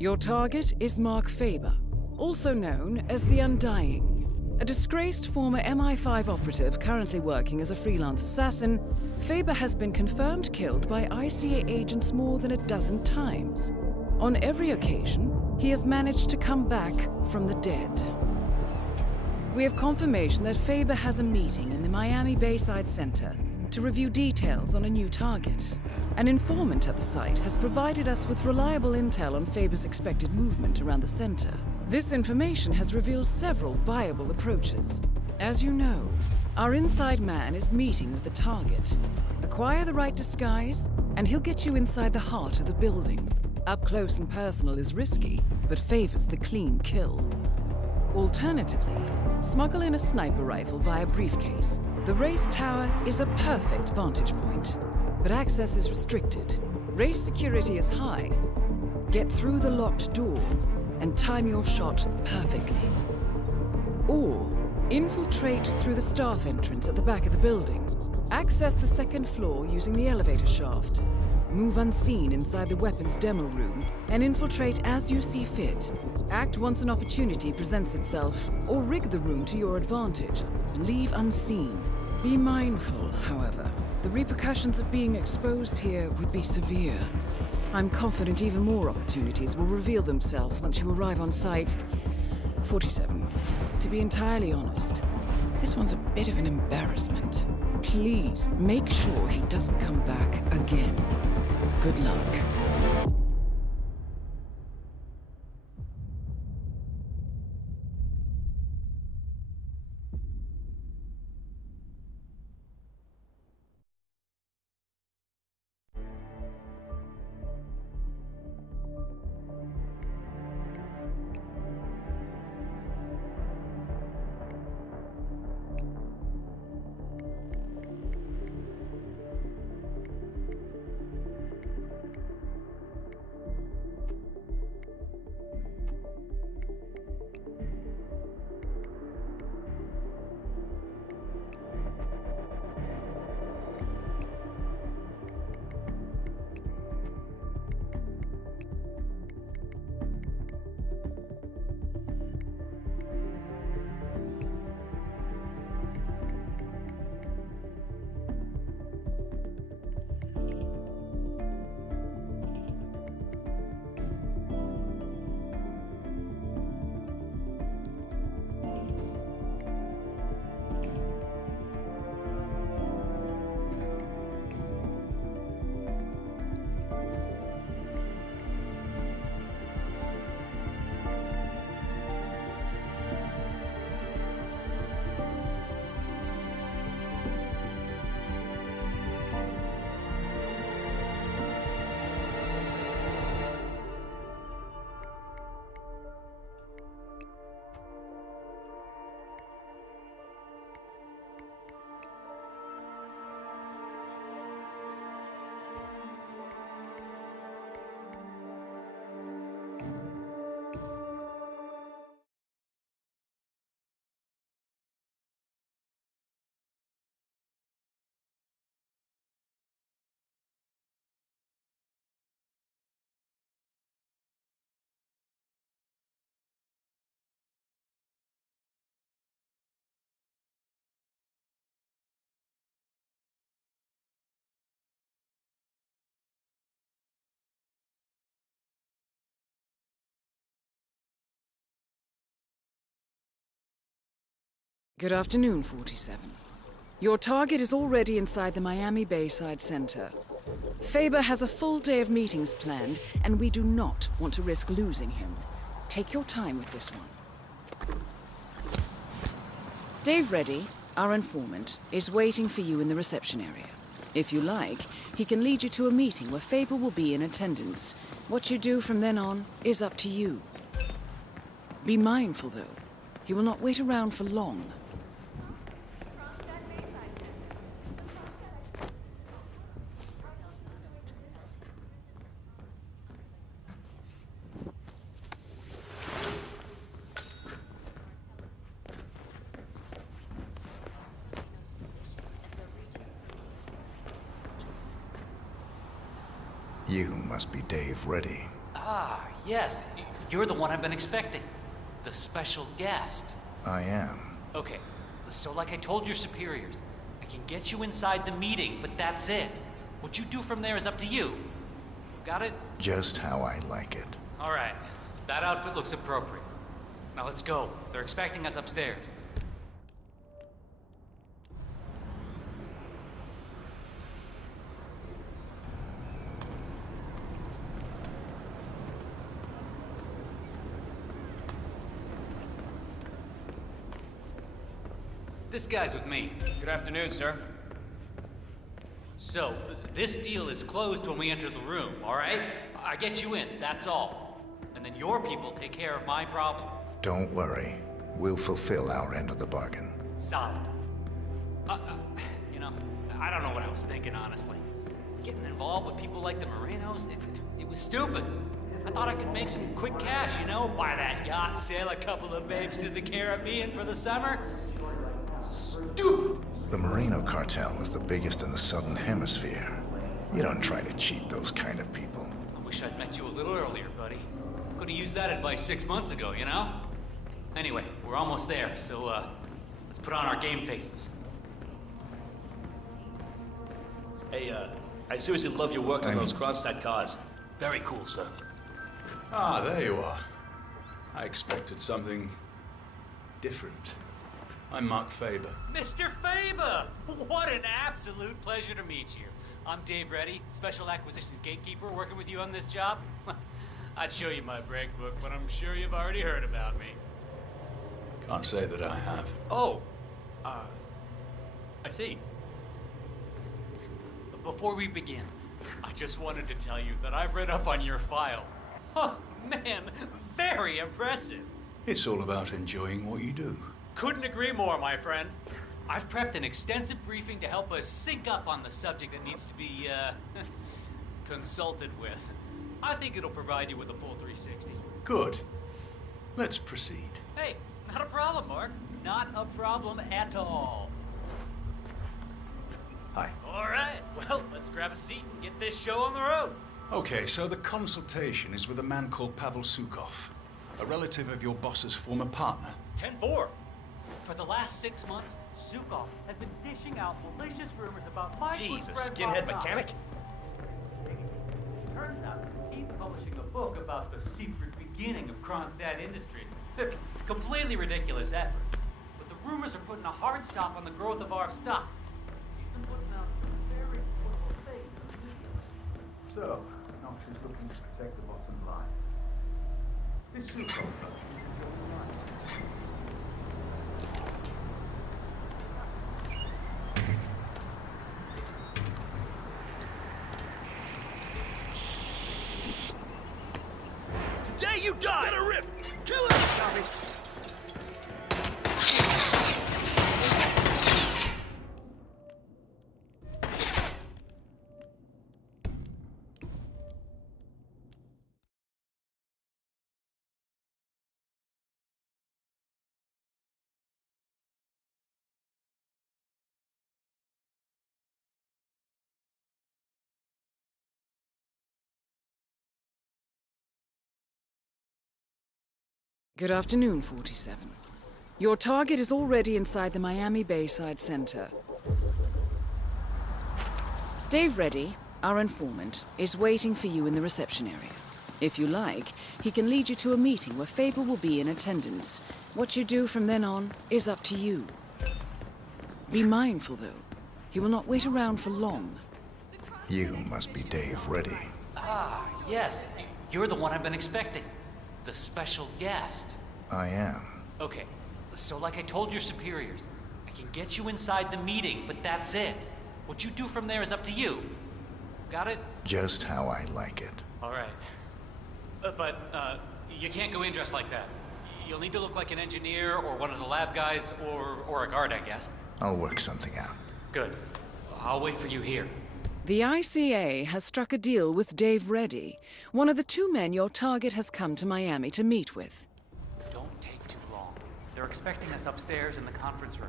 Your target is Mark Faber, also known as the Undying. A disgraced former MI5 operative currently working as a freelance assassin, Faber has been confirmed killed by ICA agents more than a dozen times. On every occasion, he has managed to come back from the dead. We have confirmation that Faber has a meeting in the Miami Bayside Center to review details on a new target. An informant at the site has provided us with reliable intel on Faber's expected movement around the center. This information has revealed several viable approaches. As you know, our inside man is meeting with the target. Acquire the right disguise, and he'll get you inside the heart of the building. Up close and personal is risky, but favors the clean kill. Alternatively, smuggle in a sniper rifle via briefcase. The race tower is a perfect vantage point, but access is restricted. Race security is high. Get through the locked door and time your shot perfectly. Or infiltrate through the staff entrance at the back of the building. Access the second floor using the elevator shaft. Move unseen inside the weapons demo room and infiltrate as you see fit. Act once an opportunity presents itself, or rig the room to your advantage and leave unseen. Be mindful, however. The repercussions of being exposed here would be severe. I'm confident even more opportunities will reveal themselves once you arrive on site. 47. To be entirely honest, this one's a bit of an embarrassment. Please make sure he doesn't come back again. Good luck. Good afternoon, 47. Your target is already inside the Miami Bayside Center. Faber has a full day of meetings planned, and we do not want to risk losing him. Take your time with this one. Dave Reddy, our informant, is waiting for you in the reception area. If you like, he can lead you to a meeting where Faber will be in attendance. What you do from then on is up to you. Be mindful, though. He will not wait around for long. You must be Dave Reddy. Ah, Yes, you're the one I've been expecting. The special guest. I am. Okay, so like I told your superiors, I can get you inside the meeting, but that's it. What you do from there is up to you. Got it? Just how I like it. All right, that outfit looks appropriate. Now let's go. They're expecting us upstairs. This guy's with me. Good afternoon, sir. So, this deal is closed when we enter the room, all right? I get you in, that's all. And then your people take care of my problem. Don't worry. We'll fulfill our end of the bargain. Solid. You know, I don't know what I was thinking, honestly. Getting involved with people like the Morenos, it was stupid. I thought I could make some quick cash, you know? Buy that yacht, sail a couple of babes to the Caribbean for the summer. Stupid! The Moreno cartel is the biggest in the Southern Hemisphere. You don't try to cheat those kind of people. I wish I'd met you a little earlier, buddy. Could have used that advice 6 months ago, you know? Anyway, we're almost there, so, let's put on our game faces. Hey, I seriously love your work on those Kronstadt cars. Very cool, sir. Ah, there you are. I expected something different. I'm Mark Faber. Mr. Faber! What an absolute pleasure to meet you. I'm Dave Reddy, Special Acquisitions Gatekeeper, working with you on this job. I'd show you my break book, but I'm sure you've already heard about me. Can't say that I have. Oh, I see. Before we begin, I just wanted to tell you that I've read up on your file. Oh, man, very impressive. It's all about enjoying what you do. Couldn't agree more, my friend. I've prepped an extensive briefing to help us sync up on the subject that needs to be, consulted with. I think it'll provide you with a full 360. Good. Let's proceed. Hey, not a problem, Mark. Not a problem at all. Hi. All right, well, let's grab a seat and get this show on the road. Okay, so the consultation is with a man called Pavel Sukov, a relative of your boss's former partner. 10-4. For the last 6 months, Zukov has been dishing out malicious rumors about my Jeez, a good friend skinhead Bob mechanic? Turns out he's publishing a book about the secret beginning of Kronstadt Industries. Completely ridiculous effort. But the rumors are putting a hard stop on the growth of our stock. He's been putting out some very political things. So, Knox is looking to protect the bottom line. This Sukov Today you die! Let her rip! Kill her! Copy. Good afternoon, 47. Your target is already inside the Miami Bayside Center. Dave Reddy, our informant, is waiting for you in the reception area. If you like, he can lead you to a meeting where Faber will be in attendance. What you do from then on is up to you. Be mindful, though. He will not wait around for long. You must be Dave Reddy. Ah, yes. You're the one I've been expecting. The special guest. I am. Okay, so like I told your superiors, I can get you inside the meeting, but that's it. What you do from there is up to you. Got it? Just how I like it. All right. But you can't go in dressed like that. You'll need to look like an engineer or one of the lab guys or a guard, I guess. I'll work something out. Good. I'll wait for you here. The ICA has struck a deal with Dave Reddy, one of the 2 men your target has come to Miami to meet with. Don't take too long. They're expecting us upstairs in the conference room.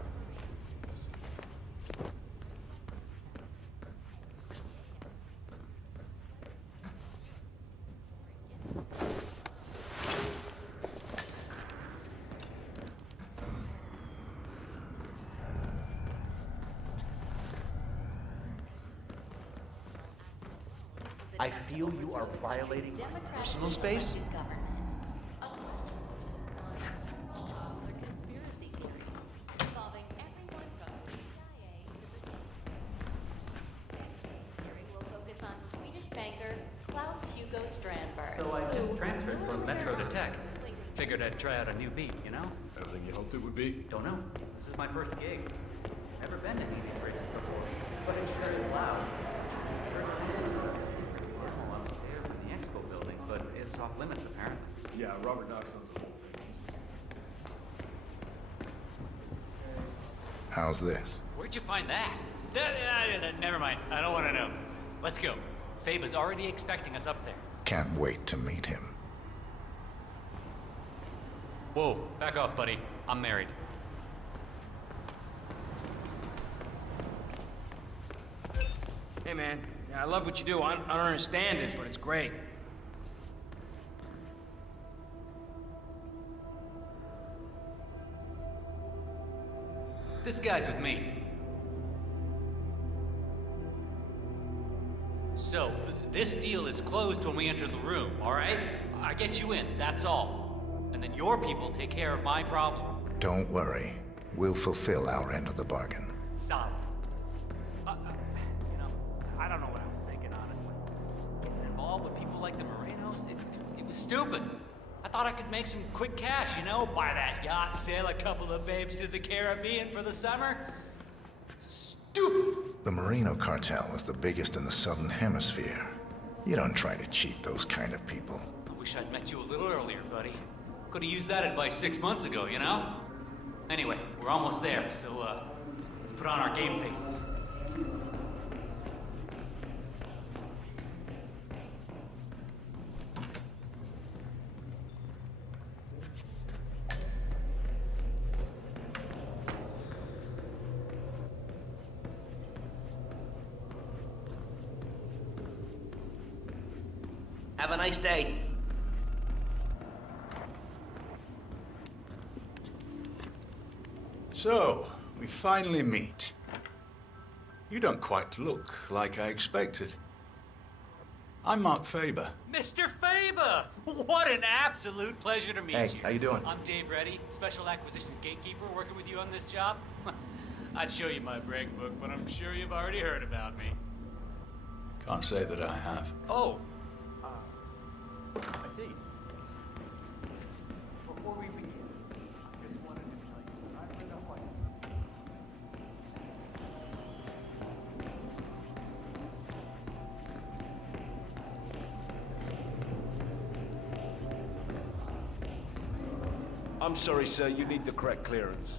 I feel you are violating my personal space. So I just transferred from Metro to Tech. Figured I'd try out a new beat, you know? Everything you hoped it would be? Don't know. This is my first gig. Never been to media breaks before. But it's very loud. There's a normal upstairs in the XBO building, but it's off limits apparently. Yeah, Robert knocks on the wall. How's this? Where'd you find that? Never mind. I don't want to know. Let's go. Faba's already expecting us up there. Can't wait to meet him. Whoa, back off, buddy. I'm married. Hey, man. Yeah, I love what you do. I don't understand it, but it's great. This guy's with me. So, this deal is closed when we enter the room, all right? I get you in, that's all. And then your people take care of my problem. Don't worry. We'll fulfill our end of the bargain. Solid. I don't know what I was thinking, honestly. Getting involved with people like the Morenos, it was stupid. I thought I could make some quick cash, you know? Buy that yacht, sail a couple of babes to the Caribbean for the summer. Stupid! The Moreno cartel is the biggest in the Southern Hemisphere. You don't try to cheat those kind of people. I wish I'd met you a little earlier, buddy. Could have used that advice 6 months ago, you know? Anyway, we're almost there, so let's put on our game faces. Have a nice day. So, we finally meet. You don't quite look like I expected. I'm Mark Faber. Mr. Faber! What an absolute pleasure to meet you. Hey, how you doing? I'm Dave Reddy, Special Acquisitions Gatekeeper, working with you on this job. I'd show you my brag book, but I'm sure you've already heard about me. Can't say that I have. Oh. I see. Before we begin, I just wanted to tell you that I read up on you. I'm sorry, sir. You need the correct clearance.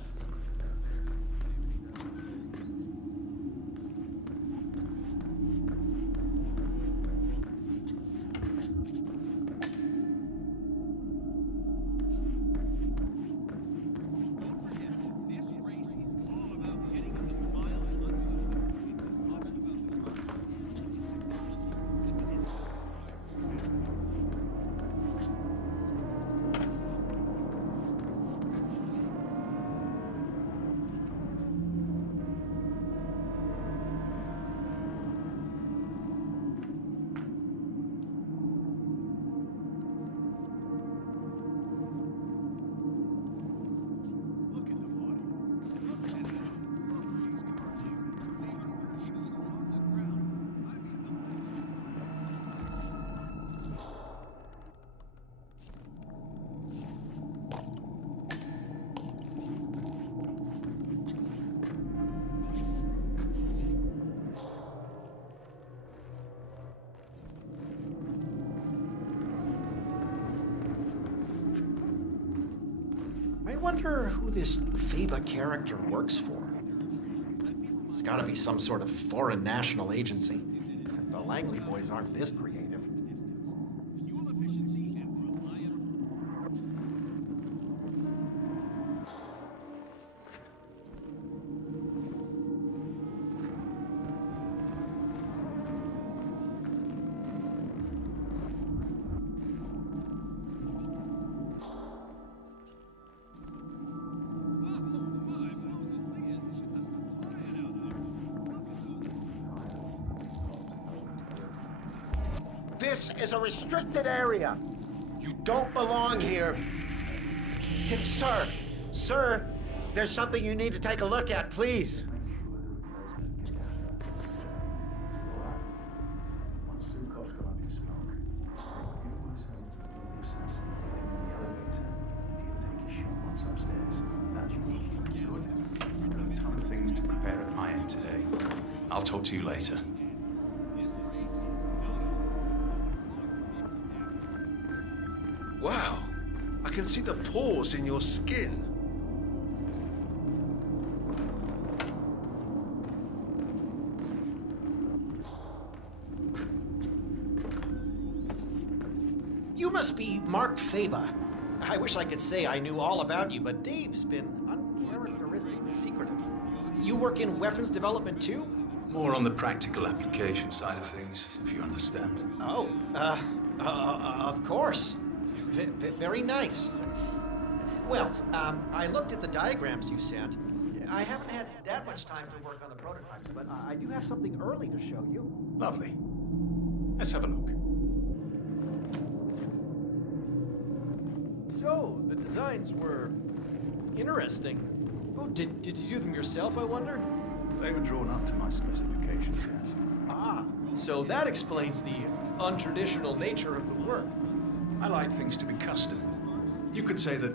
I wonder who this Faber character works for. It's gotta be some sort of foreign national agency. The Langley boys aren't this creative. This is a restricted area. You don't belong here. Sir, there's something you need to take a look at, please. Once Zukov's gone up in smoke, you myself, the assassin, in the elevator, and he'll take his shot once upstairs. That's unique. Good. I've got a ton of things to prepare at my end today. I'll talk to you later. Wow, I can see the pores in your skin. You must be Mark Faber. I wish I could say I knew all about you, but Dave's been uncharacteristically secretive. You work in weapons development too? More on the practical application side of things, if you understand. Oh, of course. Very nice. Well, I looked at the diagrams you sent. I haven't had that much time to work on the prototypes, but I do have something early to show you. Lovely. Let's have a look. So, the designs were interesting. Oh, did you do them yourself, I wonder? They were drawn up to my specifications, yes. Ah, so that explains the untraditional nature of the work. I like things to be custom. You could say that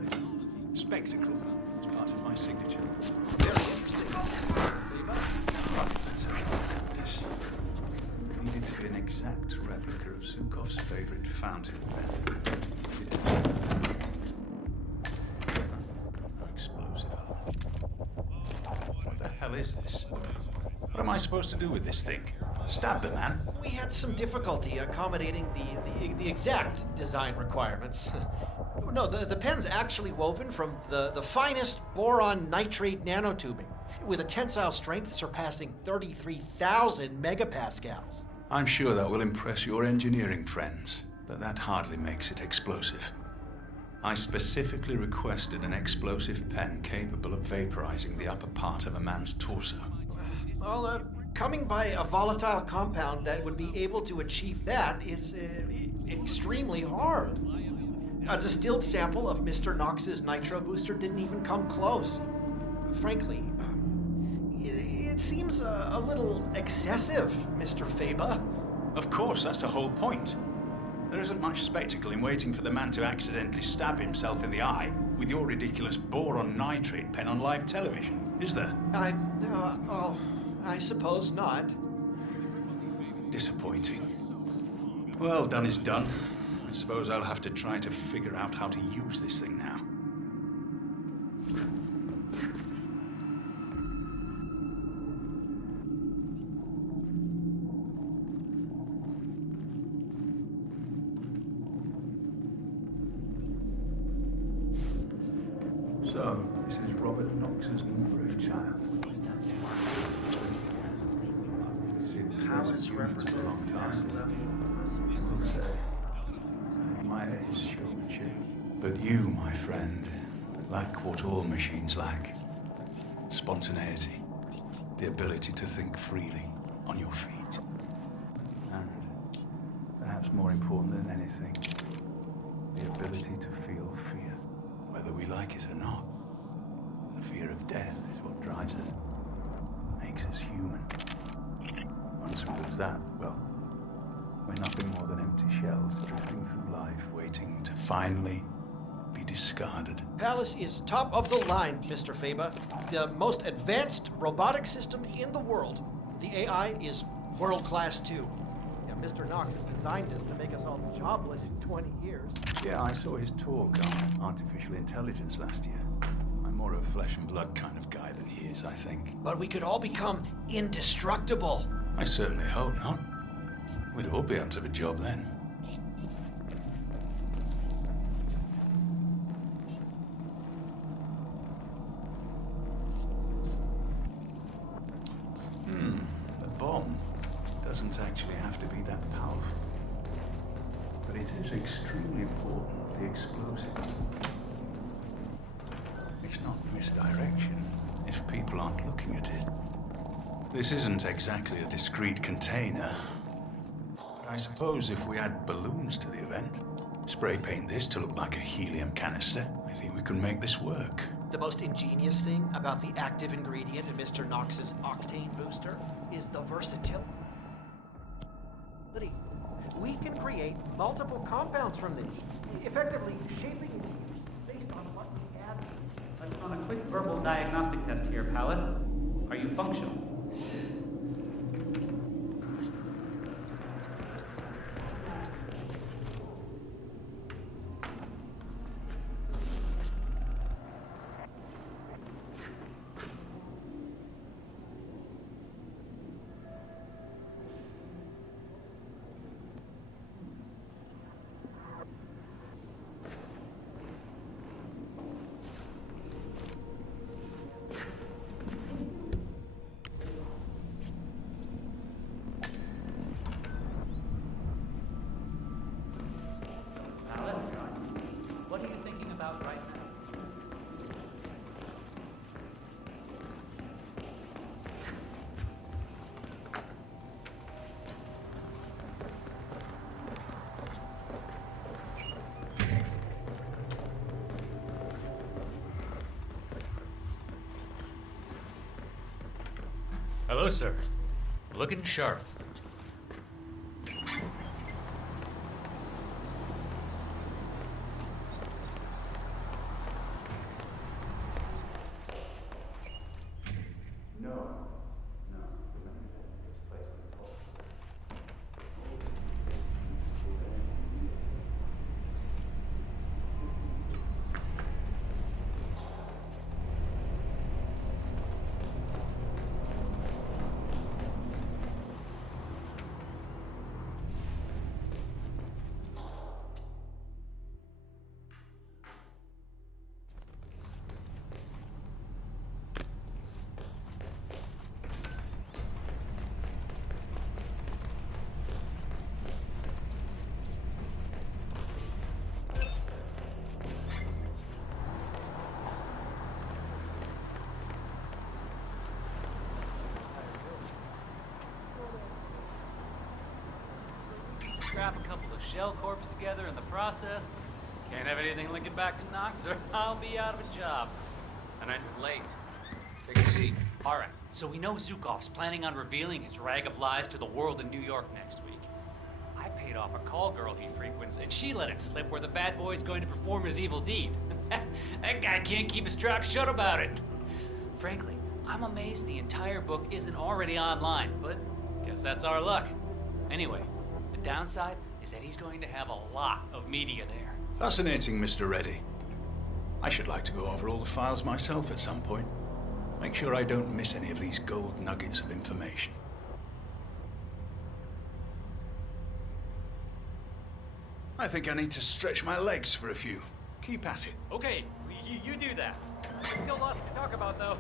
spectacle is part of my signature. Very interesting. Right, let's have a look at this. It needed to be an exact replica of Zukov's favorite fountain pen. No explosive element. What the hell is this? What am I supposed to do with this thing? Stab the man? We had some difficulty accommodating the exact design requirements. No, the pen's actually woven from the finest boron nitrate nanotubing, with a tensile strength surpassing 33,000 megapascals. I'm sure that will impress your engineering friends, but that hardly makes it explosive. I specifically requested an explosive pen capable of vaporizing the upper part of a man's torso. Well, coming by a volatile compound that would be able to achieve that is extremely hard. A distilled sample of Mr. Knox's nitro booster didn't even come close. Frankly, it seems a little excessive, Mr. Faber. Of course, that's the whole point. There isn't much spectacle in waiting for the man to accidentally stab himself in the eye with your ridiculous boron nitrate pen on live television, is there? I suppose not. Disappointing. Well, done is done. I suppose I'll have to try to figure out how to use this thing now. So, this is Robert Knox's brainchild. Palace represents a long time. We'll say, I admire his showmanship. But you, my friend, lack what all machines lack. Spontaneity. The ability to think freely, on your feet. And, perhaps more important than anything, the ability to feel fear. Whether we like it or not. The fear of death is what drives us. Makes us human. Once we lose that, well, we're nothing more than empty shells drifting through life, waiting to finally be discarded. Palace is top of the line, Mr. Faber. The most advanced robotic system in the world. The AI is world class too. Yeah, Mr. Knox has designed this to make us all jobless in 20 years. Yeah, I saw his talk on artificial intelligence last year. I'm more of a flesh and blood kind of guy than he is, I think. But we could all become indestructible. I certainly hope not. We'd all be out of a job then. A bomb doesn't actually have to be that powerful. But it is extremely important, the explosive. It's not misdirection if people aren't looking at it. This isn't exactly a discrete container, but I suppose if we add balloons to the event, spray paint this to look like a helium canister, I think we can make this work. The most ingenious thing about the active ingredient in Mr. Knox's octane booster is the versatility. We can create multiple compounds from this, effectively shaping it based on what we add. Let's run a quick verbal diagnostic test here, Palace. Are you functional? What are you thinking about right now? Hello, sir. Looking sharp. Scrap a couple of shell corps together in the process. Can't have anything linking back to Knox or I'll be out of a job. And I'm late. Take a seat. All right, so we know Zhukov's planning on revealing his rag of lies to the world in New York next week. I paid off a call girl he frequents, and she let it slip where the bad boy's going to perform his evil deed. That guy can't keep his trap shut about it. Frankly, I'm amazed the entire book isn't already online, but guess that's our luck. Anyway, the downside is that he's going to have a lot of media there. Fascinating, Mr. Reddy. I should like to go over all the files myself at some point. Make sure I don't miss any of these gold nuggets of information. I think I need to stretch my legs for a few. Keep at it. Okay, you do that. Still lots to talk about, though.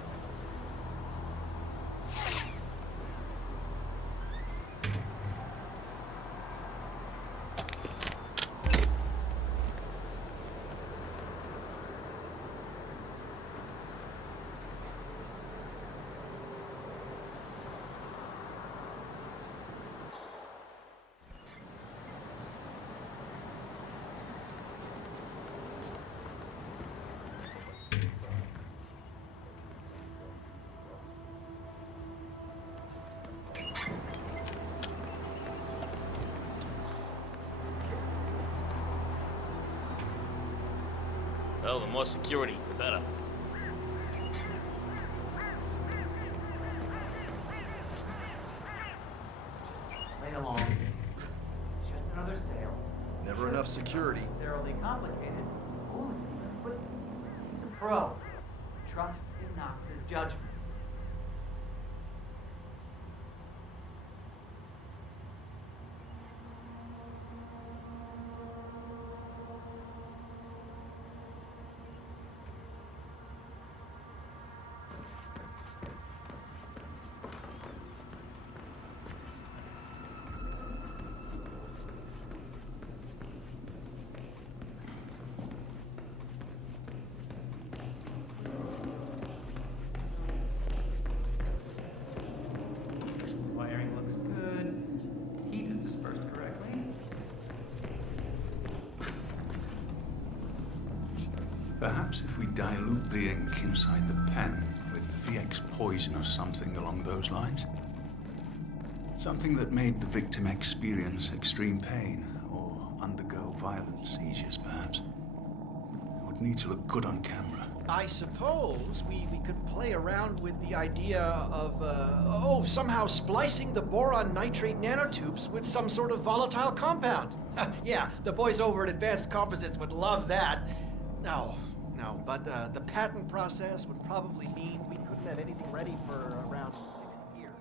Well, the more security, the better. Play along. It's just another sale. Never enough security. Necessarily complicated. Oh, but he's a pro. Trust in Knox's judgment. Perhaps if we dilute the ink inside the pen with VX poison or something along those lines. Something that made the victim experience extreme pain or undergo violent seizures, perhaps. It would need to look good on camera. I suppose we could play around with the idea of, somehow splicing the boron nitrate nanotubes with some sort of volatile compound. Yeah, the boys over at Advanced Composites would love that. No, but the patent process would probably mean we couldn't have anything ready for around 6 years.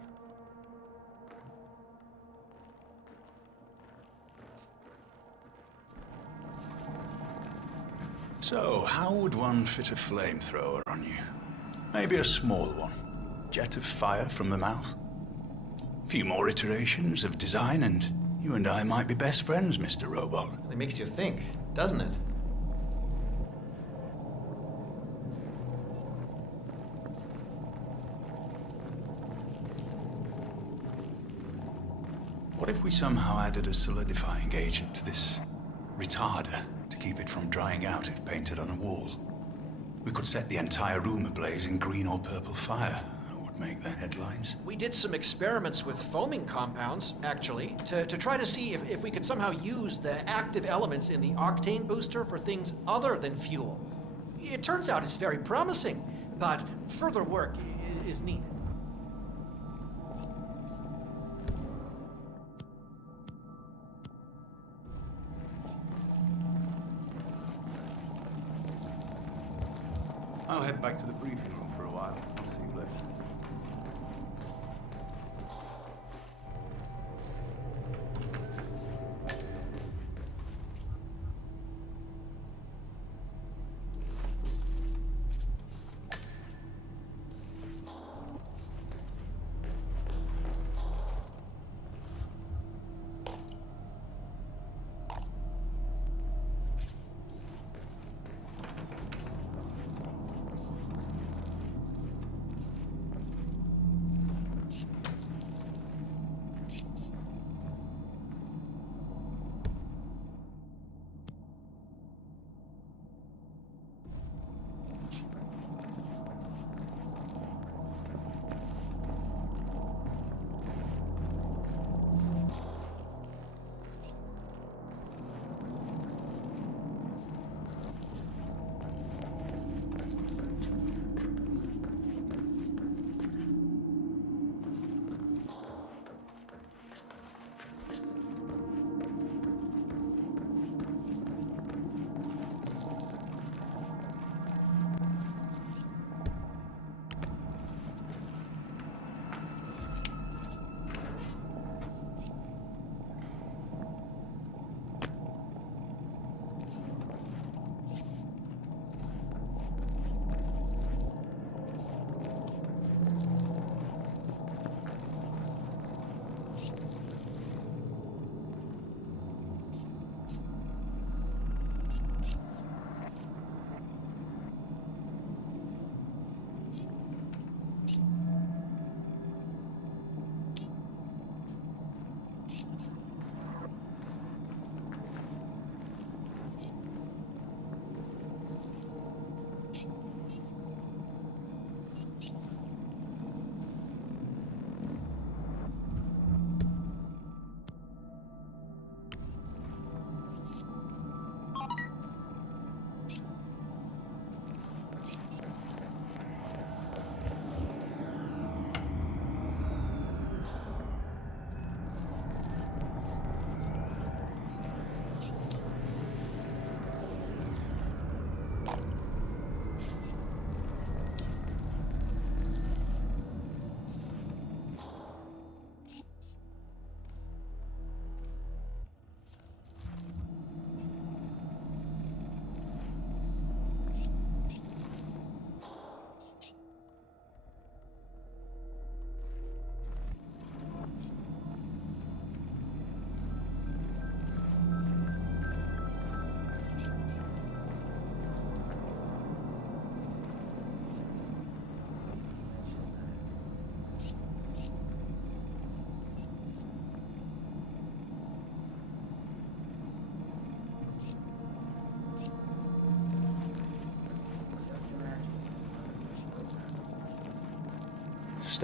So, how would one fit a flamethrower on you? Maybe a small one. Jet of fire from the mouth. A few more iterations of design and you and I might be best friends, Mr. Robot. It makes you think, doesn't it? What if we somehow added a solidifying agent to this retarder to keep it from drying out if painted on a wall? We could set the entire room ablaze in green or purple fire. That would make the headlines. We did some experiments with foaming compounds, actually, to try to see if we could somehow use the active elements in the octane booster for things other than fuel. It turns out it's very promising, but further work is needed. I'll head back to the briefing room for a while. I'll see you later.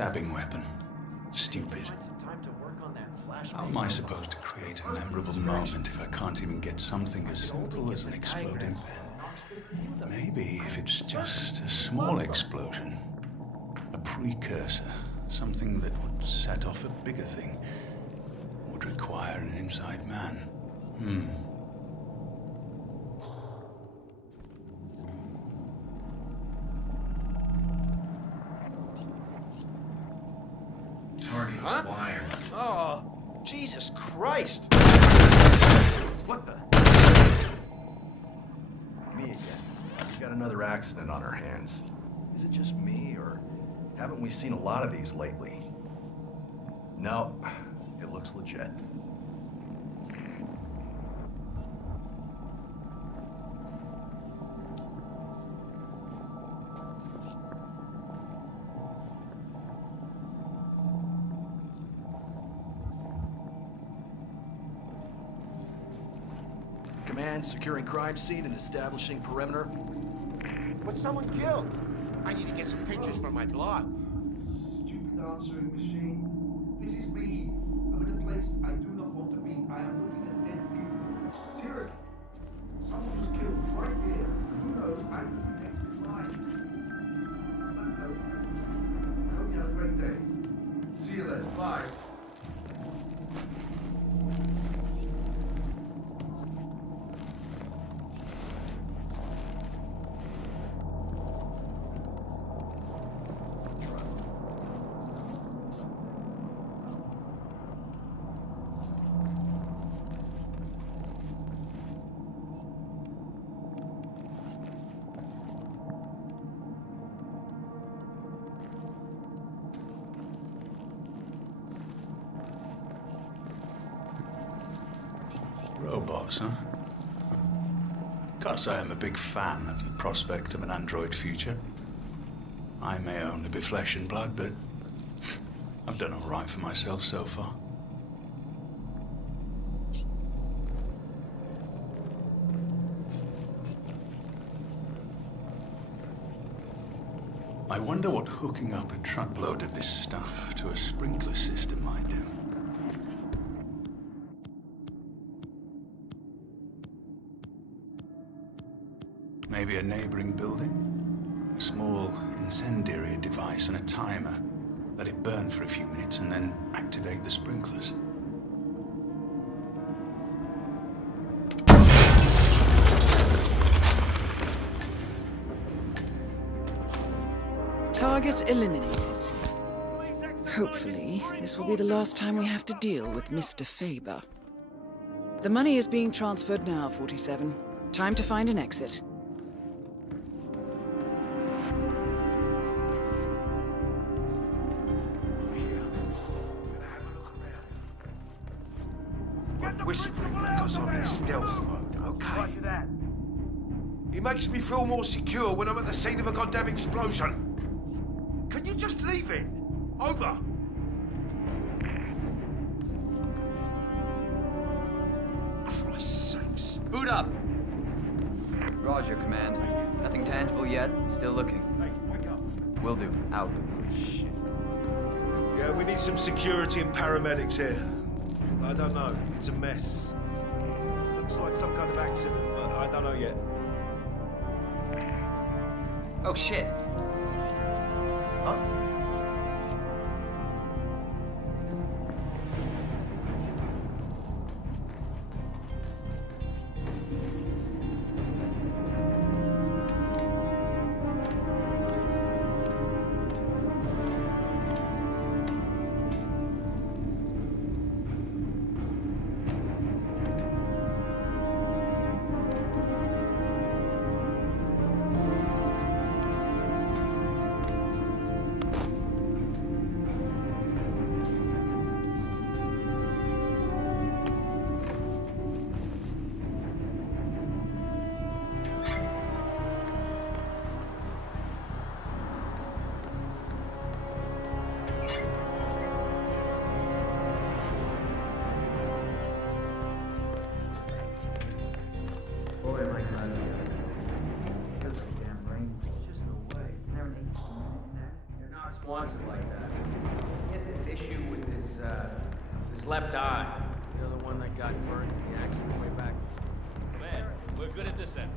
stabbing weapon. Stupid. Time to work on that flashbang. How am I supposed to create a memorable moment if I can't even get something as simple as an exploding pen? Maybe if it's just a small explosion, a precursor, something that would set off a bigger thing, would require an inside man. Huh? Oh, Jesus Christ! What the? Me again. We got another accident on our hands. Is it just me, or haven't we seen a lot of these lately? No, it looks legit. Command, securing crime scene and establishing perimeter. Was someone killed? I need to get some pictures for my blog. Stupid answering machine. This is me. I'm in a place I do not want to be. I am looking at dead people. Seriously. Someone was killed right here. Who knows? I could be next in line. I hope you have a great day. See you then. Bye. Robots, huh? Can't say I'm a big fan of the prospect of an android future. I may only be flesh and blood, but I've done all right for myself so far. I wonder what hooking up a truckload of this stuff to a sprinkler system might do. Maybe a neighboring building? A small incendiary device and a timer. Let it burn for a few minutes and then activate the sprinklers. Target eliminated. Hopefully, this will be the last time we have to deal with Mr. Faber. The money is being transferred now, 47. Time to find an exit. I'm whispering because I'm in stealth mode, okay? It makes me feel more secure when I'm at the scene of a goddamn explosion. Can you just leave it? Over. Christ's sakes. Boot up! Roger, Command. Nothing tangible yet. Still looking. Hey, wake up. Will do. Out. Shit. Yeah, we need some security and paramedics here. I don't know. It's a mess. Looks like some kind of accident, but I don't know yet. Oh, shit. Huh? Boy, am I glad you got it. Those damn brains, just no way. Never need to there. You're not sponsored like that. left eye. The other one that got burned in the accident way back. Man, we're good at this end.